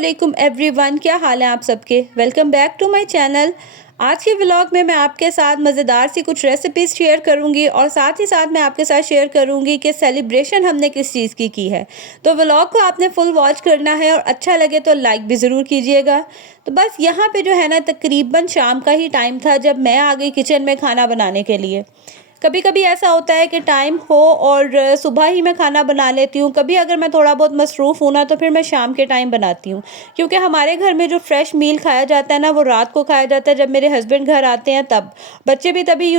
अस्सलामुअलैकुम एवरीवन, क्या हाल है आप सबके। Welcome back to my channel. आज के व्लॉग में मैं आपके साथ मज़ेदार सी कुछ रेसिपीज़ शेयर करूंगी और साथ ही साथ मैं आपके साथ शेयर करूंगी कि सेलिब्रेशन हमने किस चीज़ की है। तो व्लॉग को आपने फुल वॉच करना है और अच्छा लगे तो लाइक भी ज़रूर कीजिएगा। तो बस यहाँ पे जो है ना, तकरीबन शाम का ही टाइम था जब मैं आ गई किचन में खाना बनाने के लिए। कभी कभी ऐसा होता है कि टाइम हो और सुबह ही मैं खाना बना लेती हूँ। कभी अगर मैं थोड़ा बहुत मसरूफ़ हूँ ना, तो फिर मैं शाम के टाइम बनाती हूँ, क्योंकि हमारे घर में जो फ्रेश मील खाया जाता है ना, वो रात को खाया जाता है जब मेरे हस्बैंड घर आते हैं तब। बच्चे भी तभी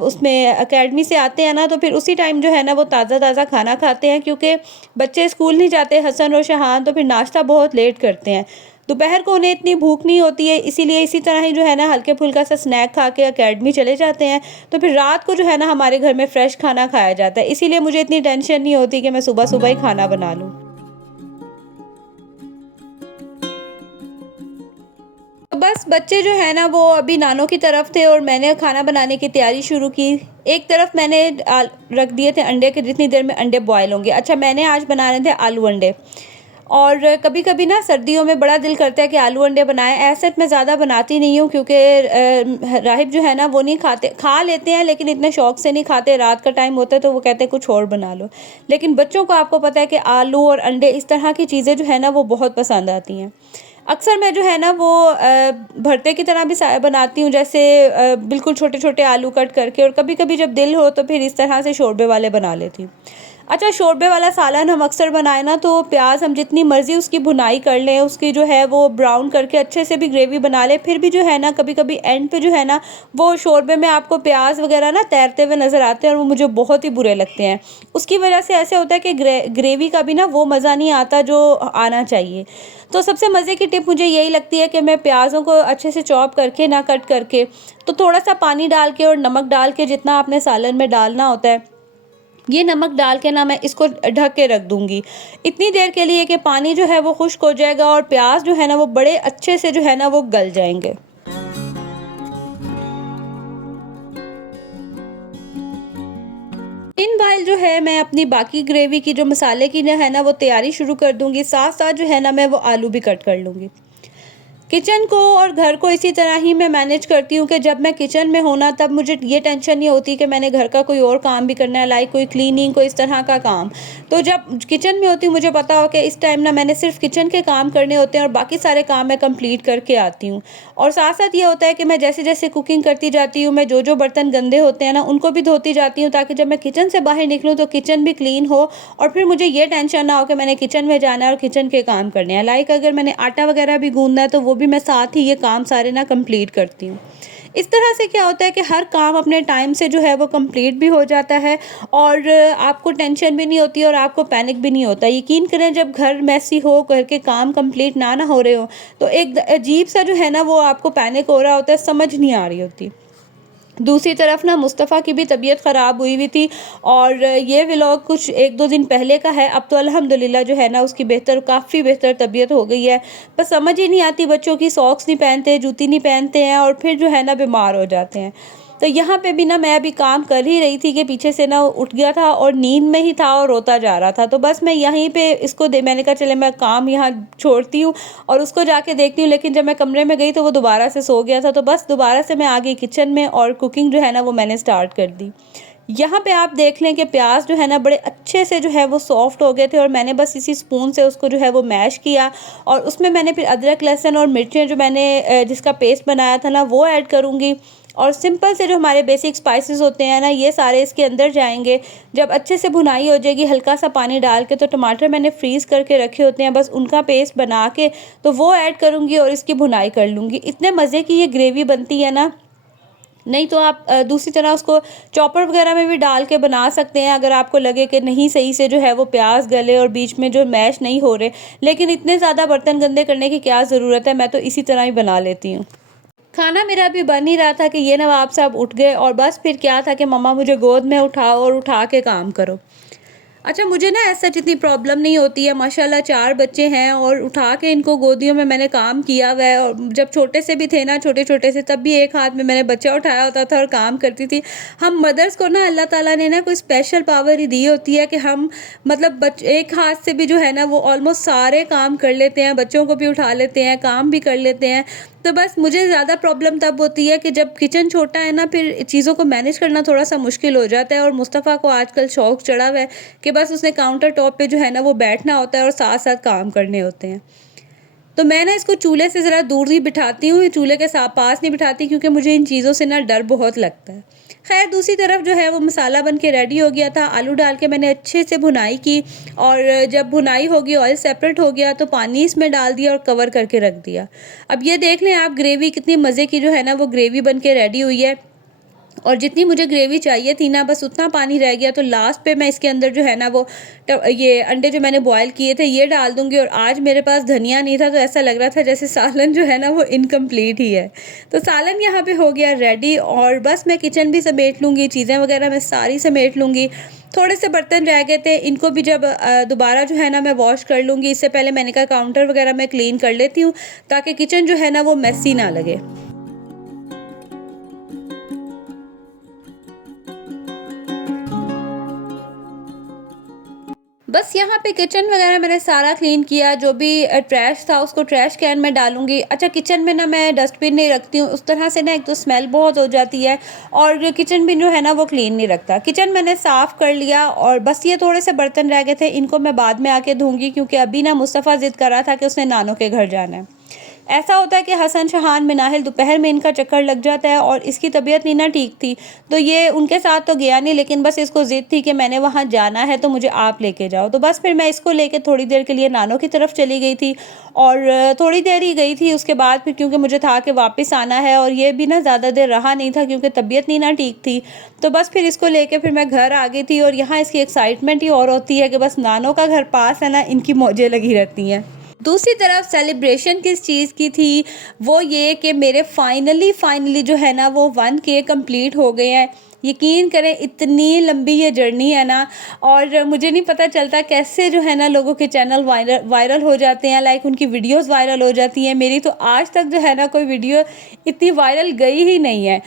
उसमें एकेडमी से आते हैं ना, तो फिर उसी टाइम जो है ना वो ताज़ा ताज़ा खाना खाते हैं, क्योंकि बच्चे स्कूल नहीं जाते हसन और शहान, तो फिर नाश्ता बहुत लेट करते हैं। दोपहर को उन्हें इतनी भूख नहीं होती है, इसीलिए इसी तरह ही जो है ना हल्के फुल्का सा स्नैक खा के एकेडमी चले जाते हैं। तो फिर रात को जो है ना हमारे घर में फ्रेश खाना खाया जाता है, इसीलिए मुझे इतनी टेंशन नहीं होती कि मैं सुबह सुबह ही खाना बना लूँ। तो बस बच्चे जो है ना वो अभी नानों की तरफ थे और मैंने खाना बनाने की तैयारी शुरू की। एक तरफ मैंने रख दिए थे अंडे के, जितनी देर में अंडे बॉयल होंगे। अच्छा, मैंने आज बनाने थे आलू अंडे। और कभी कभी ना सर्दियों में बड़ा दिल करता है कि आलू अंडे बनाएं। ऐसे मैं ज़्यादा बनाती नहीं हूँ, क्योंकि राहिब जो है ना वो नहीं खाते, खा लेते हैं लेकिन इतने शौक से नहीं खाते। रात का टाइम होता है तो वो कहते हैं कुछ और बना लो। लेकिन बच्चों को आपको पता है कि आलू और अंडे इस तरह की चीज़ें जो है ना वो बहुत पसंद आती हैं। अक्सर मैं जो है ना वो भरते की तरह भी बनाती हूँ, जैसे बिल्कुल छोटे छोटे आलू कट करके, और कभी कभी जब दिल हो तो फिर इस तरह से शोरबे वाले बना लेती हूँ। अच्छा, शोरबे वाला सालन हम अक्सर बनाए ना, तो प्याज हम जितनी मर्ज़ी उसकी भुनाई कर लें, उसकी जो है वो ब्राउन करके अच्छे से भी ग्रेवी बना लें, फिर भी जो है ना कभी कभी एंड पे जो है ना वो शोरबे में आपको प्याज वगैरह ना तैरते हुए नज़र आते हैं, और वो मुझे बहुत ही बुरे लगते हैं। उसकी वजह से ऐसे होता है कि ग्रेवी का भी ना वो मज़ा नहीं आता जो आना चाहिए। तो सबसे मज़े की टिप मुझे यही लगती है कि मैं प्याज़ों को अच्छे से चॉप करके ना, कट करके, तो थोड़ा सा पानी डाल के और नमक डाल के, जितना आपने सालन में डालना होता है, ये नमक डाल के ना मैं इसको ढक के रख दूंगी इतनी देर के लिए कि पानी जो है वो खुश्क हो जाएगा और प्याज जो है ना वो बड़े अच्छे से जो है ना वो गल जाएंगे। इन वाइल जो है मैं अपनी बाकी ग्रेवी की, जो मसाले की ना है ना, वो तैयारी शुरू कर दूंगी। साथ साथ जो है ना मैं वो आलू भी कट कर लूँगी। किचन को और घर को इसी तरह ही मैं मैनेज करती हूँ कि जब मैं किचन में होना तब मुझे ये टेंशन नहीं होती कि मैंने घर का कोई और काम भी करना है, लाइक कोई क्लीनिंग, कोई इस तरह का काम। तो जब किचन में होती हूँ मुझे पता हो कि इस टाइम ना मैंने सिर्फ किचन के काम करने होते हैं और बाकी सारे काम मैं कंप्लीट करके आती हूँ। और साथ साथ ये होता है कि मैं जैसे जैसे कुकिंग करती जाती हूँ, मैं जो जो बर्तन गंदे होते हैं ना उनको भी धोती जाती हूँ, ताकि जब मैं किचन से बाहर निकलूँ तो किचन भी क्लीन हो और फिर मुझे ये टेंशन ना हो कि मैंने किचन में जाना है और किचन के काम करने हैं। लाइक अगर मैंने आटा वगैरह भी गूंदना है तो वो भी मैं साथ ही ये काम सारे ना कंप्लीट करती हूँ। इस तरह से क्या होता है कि हर काम अपने टाइम से जो है वो कंप्लीट भी हो जाता है, और आपको टेंशन भी नहीं होती और आपको पैनिक भी नहीं होता। यकीन करें, जब घर मैसी हो, घर के काम कंप्लीट ना हो रहे हो, तो एक अजीब सा जो है ना वो आपको पैनिक हो रहा होता है, समझ नहीं आ रही होती। दूसरी तरफ ना मुस्तफ़ा की भी तबीयत ख़राब हुई थी, और ये व्लॉग कुछ 1-2 दिन पहले का है। अब तो अल्हम्दुलिल्लाह जो है ना उसकी काफ़ी बेहतर तबीयत हो गई है। बस समझ ही नहीं आती, बच्चों की सॉक्स नहीं पहनते, जूती नहीं पहनते हैं और फिर जो है ना बीमार हो जाते हैं। तो यहाँ पे भी ना मैं अभी काम कर ही रही थी कि पीछे से ना उठ गया था और नींद में ही था और रोता जा रहा था। तो बस मैं यहीं पे इसको मैंने कहा चले मैं काम यहाँ छोड़ती हूँ और उसको जाके देखती हूँ। लेकिन जब मैं कमरे में गई तो वो दोबारा से सो गया था। तो बस दोबारा से मैं आ गई किचन में और कुकिंग जो है ना वो मैंने स्टार्ट कर दी। यहाँ पे आप देख लें कि प्याज जो है ना बड़े अच्छे से जो है वो सॉफ्ट हो गए थे, और मैंने बस इसी स्पून से उसको जो है वो मैश किया, और उसमें मैंने फिर अदरक, लहसुन और मिर्चें जो मैंने जिसका पेस्ट बनाया था ना वो ऐड करूँगी। और सिंपल से जो हमारे बेसिक स्पाइसेस होते हैं ना, ये सारे इसके अंदर जाएंगे। जब अच्छे से भुनाई हो जाएगी हल्का सा पानी डाल के, तो टमाटर मैंने फ्रीज़ करके रखे होते हैं, बस उनका पेस्ट बना के तो वो ऐड करूँगी और इसकी भुनाई कर लूँगी। इतने मज़े की ये ग्रेवी बनती है ना। नहीं तो आप दूसरी तरह उसको चॉपर वगैरह में भी डाल के बना सकते हैं, अगर आपको लगे कि नहीं सही से जो है वो प्याज गले और बीच में जो मैश नहीं हो रहे। लेकिन इतने ज़्यादा बर्तन गंदे करने की क्या ज़रूरत है, मैं तो इसी तरह ही बना लेती हूँ। खाना मेरा अभी बन ही रहा था कि ये नवाब साहब उठ गए, और बस फिर क्या था कि मम्मा मुझे गोद में उठाओ और उठा के काम करो। अच्छा, मुझे ना ऐसा जितनी प्रॉब्लम नहीं होती है, माशाल्लाह 4 बच्चे हैं और उठा के इनको गोदियों में मैंने काम किया हुआ है। और जब छोटे से भी थे ना, छोटे-छोटे से, तब भी एक हाथ में मैंने बच्चा उठाया होता था और काम करती थी। हम मदर्स को ना अल्लाह ताला ने ना कोई स्पेशल पावर ही दी होती है कि हम मतलब एक हाथ से भी जो है ना वो ऑलमोस्ट सारे काम कर लेते हैं, बच्चों को भी उठा लेते हैं, काम भी कर लेते हैं। तो बस मुझे ज़्यादा प्रॉब्लम तब होती है कि जब किचन छोटा है ना, फिर चीज़ों को मैनेज करना थोड़ा-सा मुश्किल हो जाता है। और मुस्तफ़ा को आजकल शौक चढ़ा हुआ है कि बस उसने काउंटर टॉप पे जो है ना वो बैठना होता है और साथ-साथ काम करने होते हैं। तो मैं ना इसको चूल्हे से ज़रा दूर ही बिठाती हूँ, चूल्हे के पास नहीं बिठाती, क्योंकि मुझे इन चीज़ों से ना डर बहुत लगता है। ख़ैर, दूसरी तरफ जो है वो मसाला बन के रेडी हो गया था, आलू डाल के मैंने अच्छे से भुनाई की। और जब भुनाई होगी, ऑयल सेपरेट हो गया, तो पानी इसमें डाल दिया और कवर करके रख दिया। अब ये देख लें आप, ग्रेवी कितनी मज़े की जो है ना वो ग्रेवी बन के रेडी हुई है। और जितनी मुझे ग्रेवी चाहिए थी ना, बस उतना पानी रह गया। तो लास्ट पे मैं इसके अंदर जो है ना वो ये अंडे जो मैंने बॉयल किए थे ये डाल दूँगी। और आज मेरे पास धनिया नहीं था, तो ऐसा लग रहा था जैसे सालन जो है ना वो इनकम्प्लीट ही है। तो सालन यहाँ पे हो गया रेडी, और बस मैं किचन भी समेट लूँगी, चीज़ें वगैरह मैं सारी समेट लूँगी। थोड़े से बर्तन रह गए थे, इनको भी जब दोबारा जो है ना मैं वॉश कर लूँगी। इससे पहले मैंने कहा काउंटर वगैरह मैं क्लीन कर लेती हूँ, ताकि किचन जो है ना वो मेसी ना लगे। बस यहाँ पे किचन वगैरह मैंने सारा क्लीन किया, जो भी ट्रैश था उसको ट्रैश कैन में डालूँगी। अच्छा, किचन में ना मैं डस्टबिन नहीं रखती हूँ, उस तरह से ना एक तो स्मेल बहुत हो जाती है, और किचन बिन जो है ना वो क्लीन नहीं रखता। किचन मैंने साफ़ कर लिया, और बस ये थोड़े से बर्तन रह गए थे, इनको मैं बाद में आके धोऊँगी, क्योंकि अभी ना मुस्तफ़ा ज़िद कर रहा था कि उसने नानों के घर जाना है। ऐसा होता है कि हसन, शहान, मिनाहिल दोपहर में इनका चक्कर लग जाता है, और इसकी तबीयत नहीं ना ठीक थी, तो ये उनके साथ तो गया नहीं, लेकिन बस इसको ज़िद थी कि मैंने वहाँ जाना है तो मुझे आप लेके जाओ। तो बस फिर मैं इसको लेके थोड़ी देर के लिए नानों की तरफ चली गई थी, और थोड़ी देर ही गई थी। उसके बाद फिर क्योंकि मुझे था कि वापस आना है, और ये भी ना ज़्यादा देर रहा नहीं था क्योंकि तबीयत नहीं ना ठीक थी। तो बस फिर इसको लेके फिर मैं घर आ गई थी, और यहाँ इसकी एक्साइटमेंट ही और होती है कि बस नानों का घर पास है ना, इनकी मौजें लगी रहती हैं। दूसरी तरफ सेलिब्रेशन किस चीज़ की थी, वो ये कि मेरे फाइनली जो है ना वो 1K कंप्लीट हो गए हैं। यकीन करें, इतनी लंबी ये जर्नी है ना, और मुझे नहीं पता चलता कैसे जो है ना लोगों के चैनल वायरल हो जाते हैं, लाइक उनकी वीडियोस वायरल हो जाती हैं। मेरी तो आज तक जो है ना कोई वीडियो इतनी वायरल गई ही नहीं है।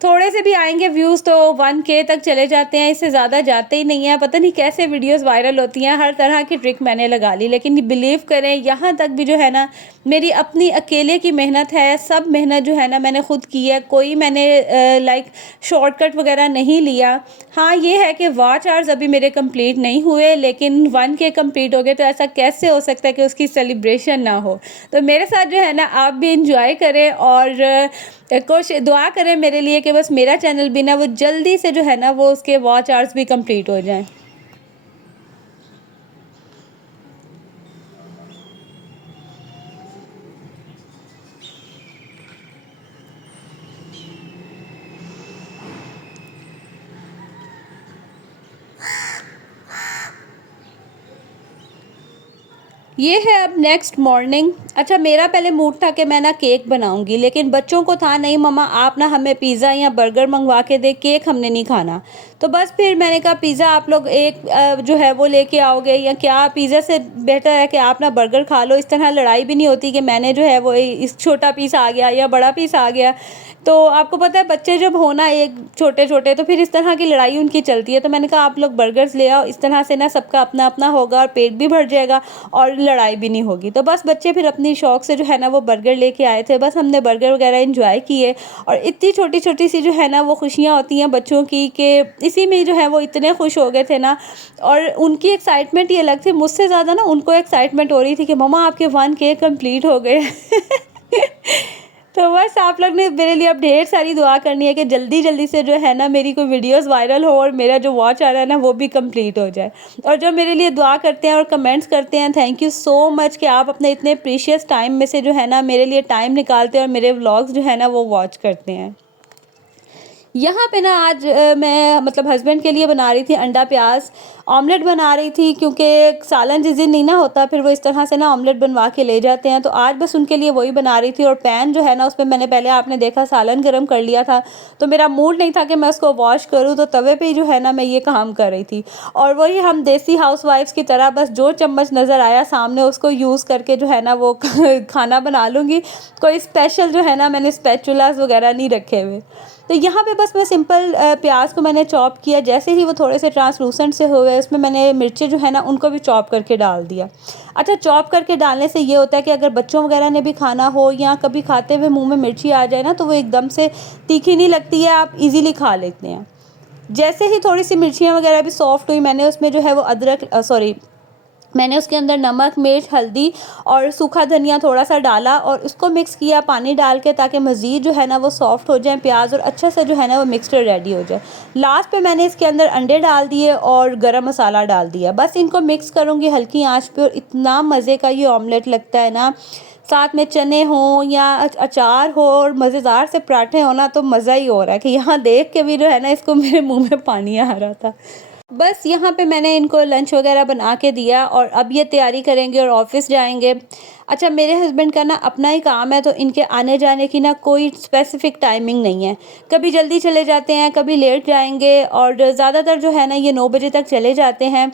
थोड़े से भी आएंगे व्यूज़ तो 1K तक चले जाते हैं, इससे ज़्यादा जाते ही नहीं हैं। पता नहीं कैसे वीडियोस वायरल होती हैं, हर तरह की ट्रिक मैंने लगा ली, लेकिन बिलीव करें, यहाँ तक भी जो है ना मेरी अपनी अकेले की मेहनत है। सब मेहनत जो है ना मैंने खुद की है, कोई मैंने लाइक शॉर्टकट वगैरह नहीं लिया। हाँ, ये है कि वॉच आवर्स अभी मेरे कंप्लीट नहीं हुए, लेकिन 1K कंप्लीट हो गए, तो ऐसा कैसे हो सकता है कि उसकी सेलिब्रेशन ना हो। तो मेरे साथ जो है ना आप भी इंजॉय करें, और कोशिश दुआ करें मेरे लिए कि बस मेरा चैनल भी ना वो जल्दी से जो है ना वो उसके वॉच आवर्स भी कंप्लीट हो जाएं। ये है अब नेक्स्ट मॉर्निंग। अच्छा, मेरा पहले मूड था कि मैं ना केक बनाऊंगी, लेकिन बच्चों को था नहीं मम्मा आप ना हमें पिज़्ज़ा या बर्गर मंगवा के दे, केक हमने नहीं खाना। तो बस फिर मैंने कहा पिज़्ज़ा आप लोग एक जो है वो लेके आओगे या क्या, पिज़्ज़ा से बेहतर है कि आप ना बर्गर खा लो। इस तरह लड़ाई भी नहीं होती कि मैंने जो है वो इस छोटा पीस आ गया या बड़ा पीस आ गया। तो आपको पता है बच्चे जब होना एक छोटे छोटे, तो फिर इस तरह की लड़ाई उनकी चलती है। तो मैंने कहा आप लोग बर्गर्स ले आओ, इस तरह से ना सबका अपना अपना होगा और पेट भी भर जाएगा और लड़ाई भी नहीं होगी। तो बस बच्चे फिर अपनी शौक से जो है ना वो बर्गर लेके आए थे, बस हमने बर्गर वगैरह एंजॉय किए। और इतनी छोटी छोटी सी जो है ना वो खुशियाँ होती हैं बच्चों की, कि इसी में जो है वो इतने खुश हो गए थे ना। और उनकी एक्साइटमेंट ये अलग थी, मुझसे ज़्यादा ना उनको एक्साइटमेंट हो रही थी कि मम्मा आपके 1K कंप्लीट हो गए। तो बस आप लोग ने मेरे लिए अब ढेर सारी दुआ करनी है कि जल्दी जल्दी से जो है ना मेरी कोई वीडियोस वायरल हो और मेरा जो वॉच आ रहा है ना वो भी कंप्लीट हो जाए। और जो मेरे लिए दुआ करते हैं और कमेंट्स करते हैं, थैंक यू सो मच कि आप अपने इतने प्रीशियस टाइम में से जो है ना मेरे लिए टाइम निकालते हैं और मेरे व्लॉग्स जो है ना वो वॉच करते हैं। यहाँ पे ना आज मैं मतलब हस्बैंड के लिए बना रही थी अंडा प्याज ऑमलेट बना रही थी, क्योंकि सालन जिस दिन नहीं ना होता फिर वो इस तरह से ना ऑमलेट बनवा के ले जाते हैं, तो आज बस उनके लिए वही बना रही थी। और पैन जो है ना उसमें मैंने पहले आपने देखा सालन गरम कर लिया था, तो मेरा मूड नहीं था कि मैं उसको वॉश करूँ, तो तवे पे ही जो है ना मैं ये काम कर रही थी। और वही हम देसी हाउसवाइफ्स की तरह बस जो चम्मच नज़र आया सामने उसको यूज़ करके जो है ना वो खाना बना लूँगी। कोई स्पेशल जो है ना मैंने स्पैचुलास वगैरह नहीं रखे हुए। तो यहाँ पे बस मैं सिंपल प्याज को मैंने चॉप किया, जैसे ही वो थोड़े से ट्रांसलूसेंट से हुए उसमें मैंने मिर्चें जो है ना उनको भी चॉप करके डाल दिया। अच्छा, चॉप करके डालने से ये होता है कि अगर बच्चों वगैरह ने भी खाना हो या कभी खाते हुए मुंह में मिर्ची आ जाए ना, तो वो एकदम से तीखी नहीं लगती है, आप इजीली खा लेते हैं। जैसे ही थोड़ी सी मिर्चियाँ वगैरह भी सॉफ्ट हुई, मैंने उसमें जो है वो मैंने उसके अंदर नमक, मिर्च, हल्दी और सूखा धनिया थोड़ा सा डाला और उसको मिक्स किया पानी डाल के, ताकि मज़ीद जो है ना वो सॉफ्ट हो जाए प्याज और अच्छे से जो है ना वो मिक्सचर रेडी हो जाए। लास्ट पे मैंने इसके अंदर अंडे डाल दिए और गरम मसाला डाल दिया। बस इनको मिक्स करूँगी हल्की आंच पे और इतना मज़े का ये ऑमलेट लगता है ना, साथ में चने हों या अचार हो और मज़ेदार से पराठे हो ना, तो मज़ा ही हो रहा है कि यहाँ देख के भी जो है ना इसको मेरे मुँह में पानी आ रहा था। बस यहाँ पे मैंने इनको लंच वगैरह बना के दिया और अब ये तैयारी करेंगे और ऑफिस जाएंगे। अच्छा, मेरे हस्बैंड का ना अपना ही काम है, तो इनके आने जाने की ना कोई स्पेसिफिक टाइमिंग नहीं है। कभी जल्दी चले जाते हैं, कभी लेट जाएंगे और ज़्यादातर जो है ना ये 9 बजे तक चले जाते हैं।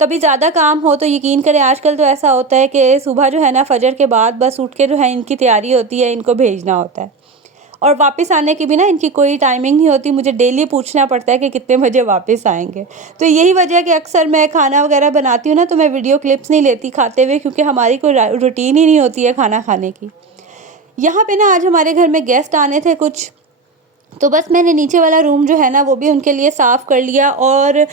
कभी ज़्यादा काम हो तो यकीन करें आजकल तो ऐसा होता है कि सुबह जो है ना फजर के बाद बस उठ के जो है इनकी तैयारी होती है, इनको भेजना होता है। और वापस आने की भी ना इनकी कोई टाइमिंग नहीं होती, मुझे डेली पूछना पड़ता है कि कितने बजे वापस आएंगे। तो यही वजह है कि अक्सर मैं खाना वगैरह बनाती हूँ ना, तो मैं वीडियो क्लिप्स नहीं लेती खाते हुए, क्योंकि हमारी कोई रूटीन ही नहीं होती है खाना खाने की। यहाँ पे ना आज हमारे घर में गेस्ट आने थे कुछ, तो बस मैंने नीचे वाला रूम जो है ना वो भी उनके लिए साफ़ कर लिया। और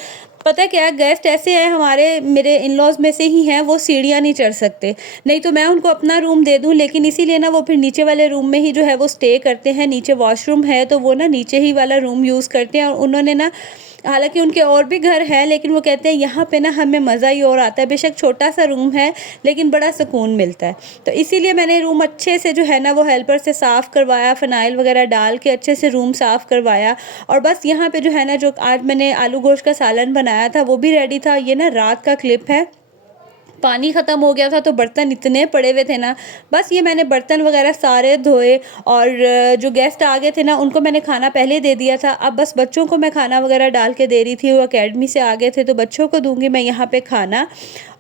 पता क्या, गेस्ट ऐसे हैं हमारे, मेरे इन लॉज़ में से ही हैं, वो सीढ़ियाँ नहीं चढ़ सकते। नहीं तो मैं उनको अपना रूम दे दूँ, लेकिन इसीलिए ना वो फिर नीचे वाले रूम में ही जो है वो स्टे करते हैं। नीचे वॉशरूम है तो वो ना नीचे ही वाला रूम यूज़ करते हैं। और उन्होंने ना, हालांकि उनके और भी घर हैं, लेकिन वो कहते हैं यहाँ पे ना हमें मज़ा ही और आता है। बेशक छोटा सा रूम है लेकिन बड़ा सुकून मिलता है। तो इसीलिए मैंने रूम अच्छे से जो है ना वो हेल्पर से साफ़ करवाया, फ़िनाइल वगैरह डाल के अच्छे से रूम साफ़ करवाया। और बस यहाँ पे जो है ना, जो आज मैंने आलू गोश्त का सालन बनाया था वो भी रेडी था। ये ना रात का क्लिप है, पानी ख़त्म हो गया था तो बर्तन इतने पड़े हुए थे ना, बस ये मैंने बर्तन वगैरह सारे धोए। और जो गेस्ट आ गए थे ना उनको मैंने खाना पहले दे दिया था। अब बस बच्चों को मैं खाना वगैरह डाल के दे रही थी, वो एकेडमी से आ गए थे तो बच्चों को दूंगी मैं यहाँ पे खाना,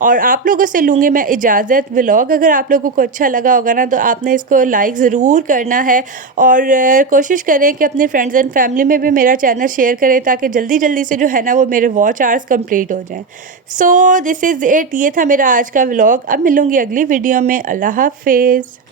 और आप लोगों से लूँगी मैं इजाज़त। व्लॉग अगर आप लोगों को अच्छा लगा होगा ना, तो आपने इसको लाइक ज़रूर करना है और कोशिश करें कि अपने फ्रेंड्स एंड फैमिली में भी मेरा चैनल शेयर करें, ताकि जल्दी जल्दी से जो है ना वो मेरे वॉच आवर्स कंप्लीट हो जाएं। सो दिस इज़ इट, ये था मेरा आज का व्लॉग। अब मिलूँगी अगली वीडियो में। अल्लाह हाफिज़।